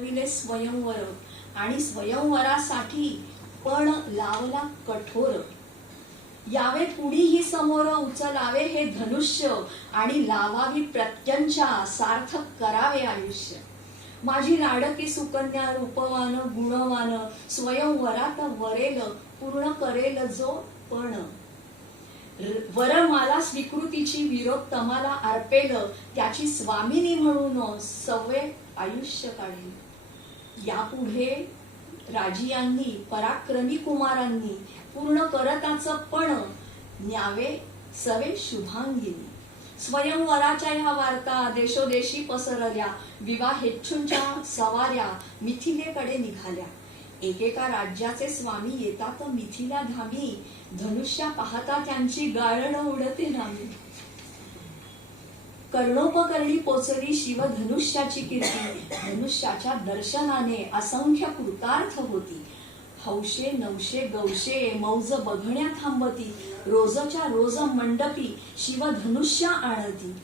बनविले स्वयंवर आणि स्वयंवरासाठी पण लावला कठोर. यावे कुणीही समोर उचलावे हे धनुष्य आणि लावावी प्रत्यंचा सार्थक करावे आयुष्य. माझी लाडकी सुकन्या रूपवान गुणवान स्वयंवरात वरेल पूर्ण करेल जो पण. वर मला स्वीकृतीची विरोध तमाला अर्पेल त्याची स्वामिनी म्हणून सवय आयुष्य काढेल. यापुढे राजियांनी पराक्रमी कुमारांनी पूर्ण करताच पण न्यावे सवे शुभांगिनी. स्वयंवराच्या ह्या वार्ता देशोदेशी पसरल्या विवाहेच्छूंच्या सवाऱ्या मिथिलेकडे निघाल्या. एकेका राज्याचे स्वामी येतात मिथिला धामी धनुष्या पाहता त्यांची गाळण उडते नामी कर्णोपकर्णी पोचली शिव धनुष्याची कीर्ती. धनुष्याच्या दर्शनाने असंख्य कृतार्थ होती. हौशे नवशे गवशे मौज बघण्या थांबती. रोजच्या रोज मंडपी शिवधनुष्या आणती